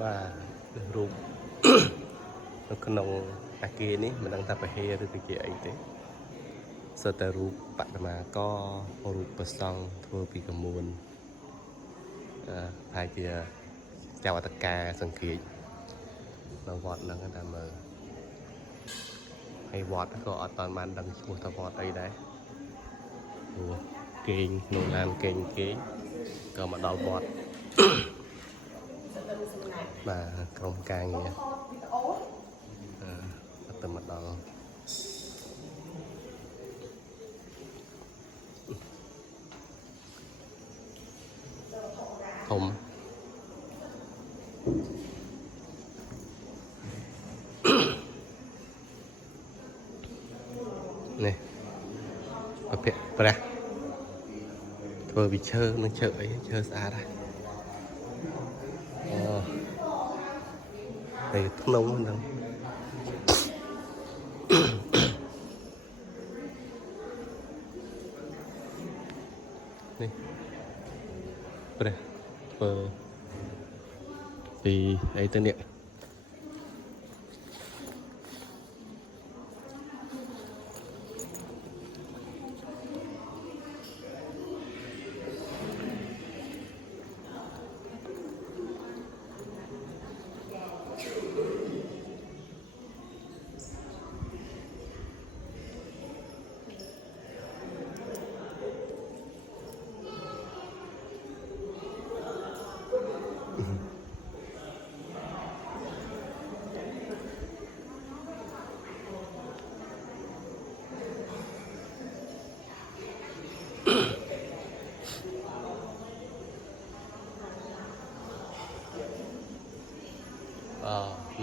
vàรูป ขนมอาเกนี่มันตั้งแต่ประเทศหรือประเทศไอ้เต้สแต่รูปปัตมาก็รูปประซองทัวปีกมูลภายเจียเจ้าอัตกาสังเกตเราวอดนั่งกันทำมือให้วอดก็ตอนมันดังชัวทวอดไอ้ได้ดูเก่งโนนานเก่งเก่งก็มาดอลบอด mà công ca nghe từ mặt đó không nè ở phía đây thôi bị chơi nó chơi xa đây đây thuốc nông hơn đâu nè đây vì ấy tên điện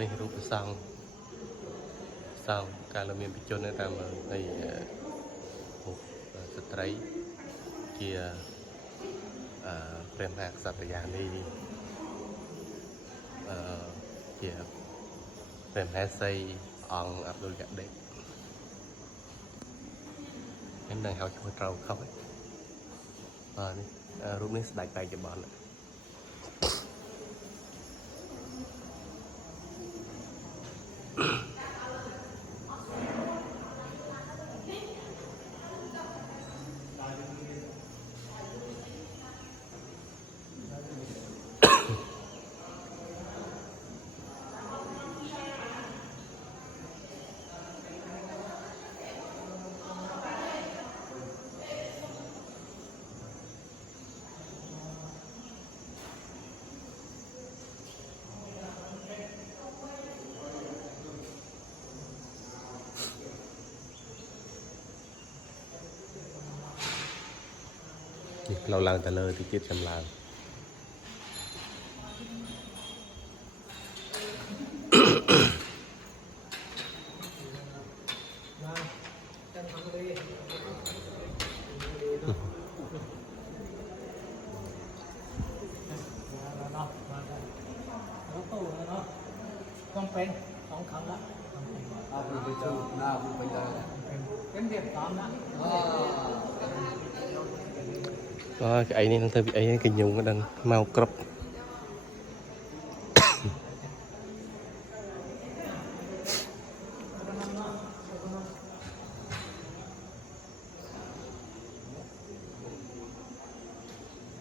นี่รูปสังการละเมียนพิจารณาตามในสไตร์เกียร์เป็นหักสัตยานีเกียร์เป็นแฮสไซองอับดุลกะเด็กนั่นดังเขาช่วยเราเข้าไปนี่รูปนี้สไตล์ไปจะบอลเราลังแต่เลยที่จิตจำลางต้องเป็น2 ครั้งละไปเจอหน้าไปได้เป็นเด็กตามนะcái ấy này nó thay bị ấy cái nhung nó đang màu cọp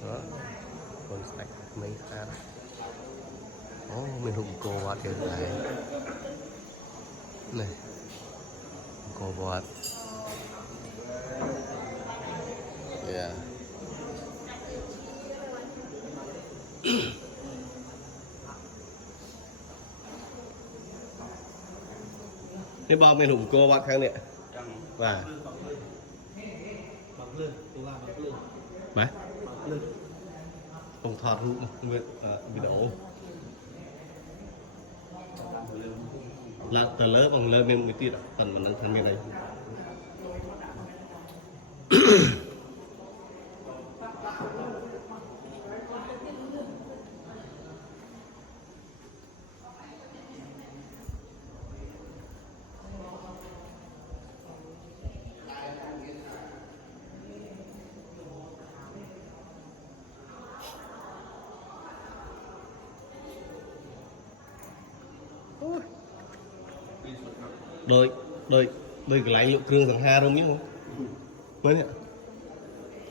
đó con sạch mấy tháng mình hùng cô vọt kiểu này này cô vọt yeahนี่บอลเป็นหนุ่มโกวัดครั้งเนี่ยว่าบังเลื่อนตัวบังเลื่อนไหมต้องถอดรูปวิดีโอlà tờ lớp bằng lớp nên mới tiết tần mà đang thằng bên này đôi cái lái lụa krương thằng ha rung nhá mới nè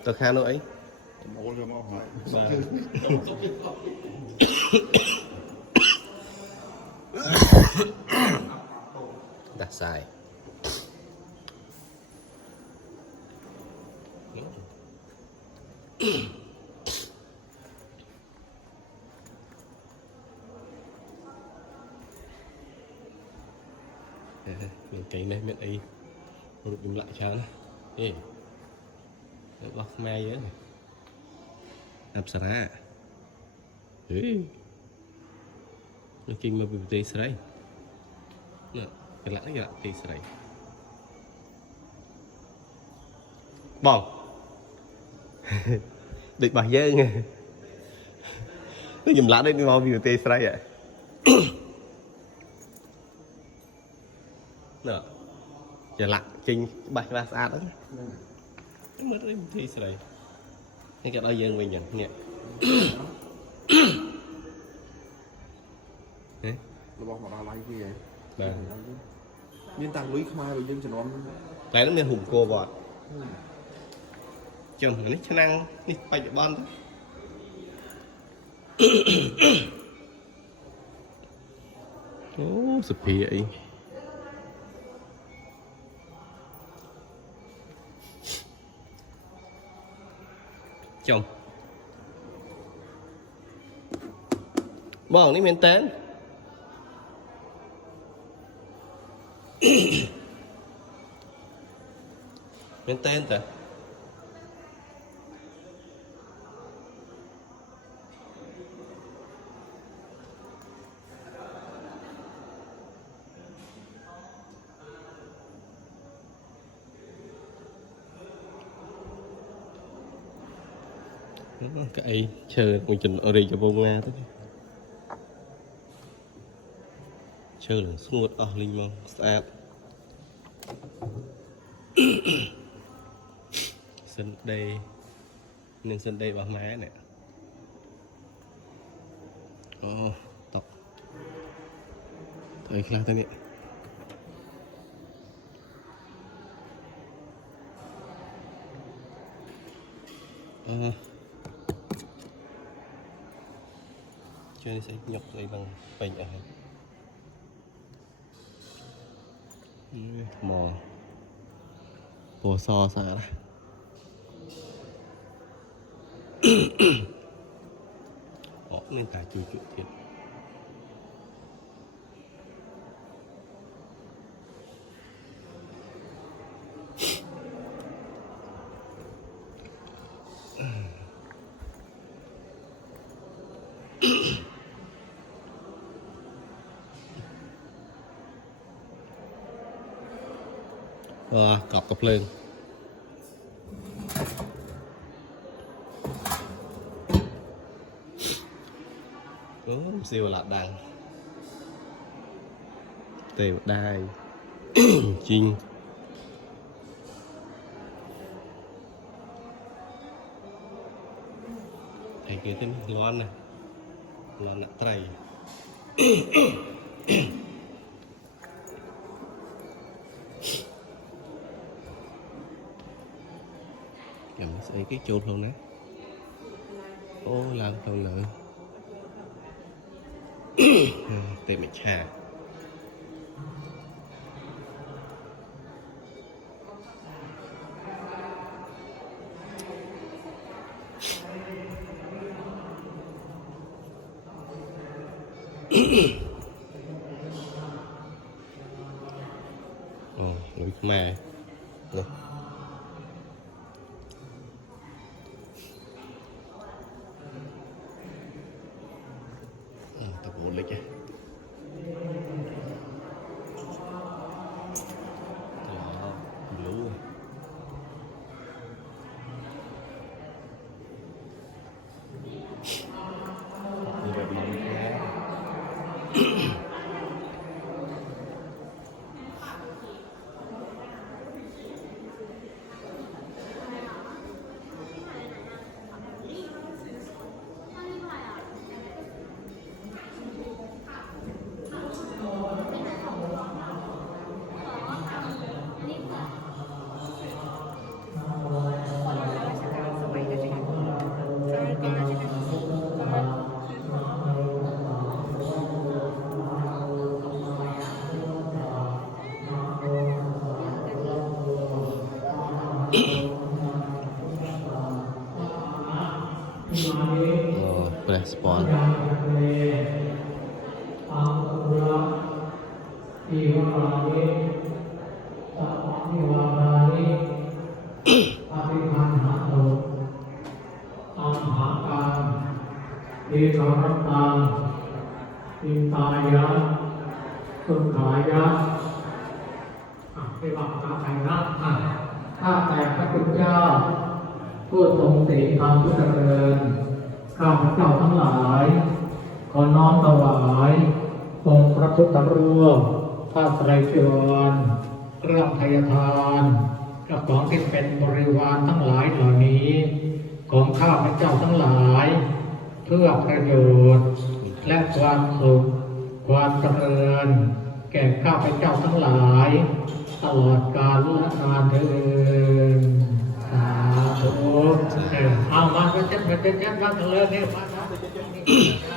tao kha nó ấy đặt xài mình cái này miệng ấy rụt dùng lại chán ê bóc me nhớ này áp sara ê nó kinh mà bị tê sray nè cái lạ tê sray bong định bài dơ nghe nó dùng lạ đấy mau bị tê sray à nè giờ lạ kinh bài ba xa đó mất đấy thì sao đây cái đó dân mình nhận nè nóบอกมาอะไรพี่ไงยืนต่างลุยเข้ามาไปยืนจะนอน lại nó nên hùng cô bọt chồng nó cho năng đi bay được bon ô sụp pì vậy chồng bong đi miền tây miền tây ta cái chơi mình chỉnh ở đây cho vô nga tới chơi là xuống một linh mong sạp sân đây nên sân đây bảo má nè tóc thời khá thế này chơi sẽ nhọc dây bằng bình ở đây mò bò so xa đó nên cả chui chuyện thiệt cọp lên siêu là đằng tiểu đài chinh thầy kia tên ngon nè ngon nặng tray em sẽ cái chôn luôn đó ô làm không lợi tìm mình trà lối mè này tập bộ lịch nha blue สปอร์ต อิวารานิสัพพะวารานิอภิพันหะโตอัมหากังเอกรตังอินตายะสุขายะเรียกว่าพระไตรลักษณ์ข้าแต่พระพุทธเจ้าผู้ทรงศีลธรรมผู้เจริญข้าพเจ้าทั้งหลายขอน้อมถวายองค์พระพุทธรูปผ้าไตรจีวรเครื่องไทยทานกับของที่เป็นบริวารทั้งหลายเหล่านี้ของข้าพเจ้าทั้งหลายเพื่อประโยชน์และความสุขความเจริญแก่ข้าพเจ้าทั้งหลายตลอดกาลและนานเถิดสาธุเอามาเป็นเจ็ดมากันเลยเนี่ยมา